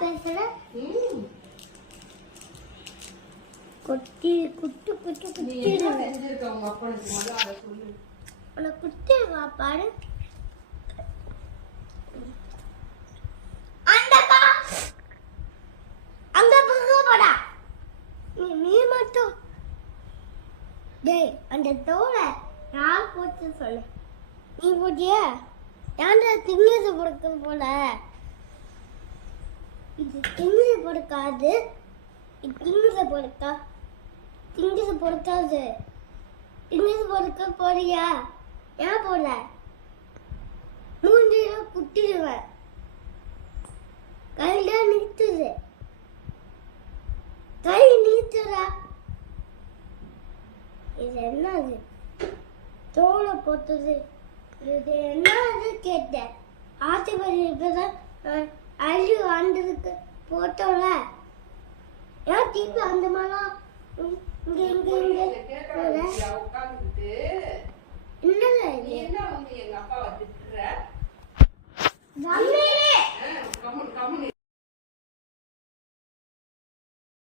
பேசுற குட்டி good good குட்டி செஞ்சிருக்க உங்க அப்பனுக்கு முதல்ல அதை சொல்லு. உனக்கு குட்டி வா பாரு. அந்த பா அங்க போக போடா. நீ மட்டும் டேய் அந்த தோலை நான் போட்டு சொல்லு. நீ போட்டியா? ஏன்டா திங்கிறது பொறுக்க போல? இது திங்கிறது பொறுக்காது. இது திங்கிறது பொறுக்கா? திங்கிறது பொறுக்காது. திங்கிறது பொறுக்க போறியா? ஏன் போல? மூஞ்சில குட்டிடுவேன். கையில நிறுத்துது. கை நீத்துறா. இது என்னது? தோலை போட்டது. இது என்னது கேட்டேன். ஆசைப்படி இப்பதான் அள்ளி வந்ததுக்கு போட்டோல. ஏன் திருப்பி அந்த மரம் இங்க இங்க இங்க உட்காந்துட்டு என்னல நீ என்ன வந்து எங்க அப்பாவை திட்டுற? மம்மி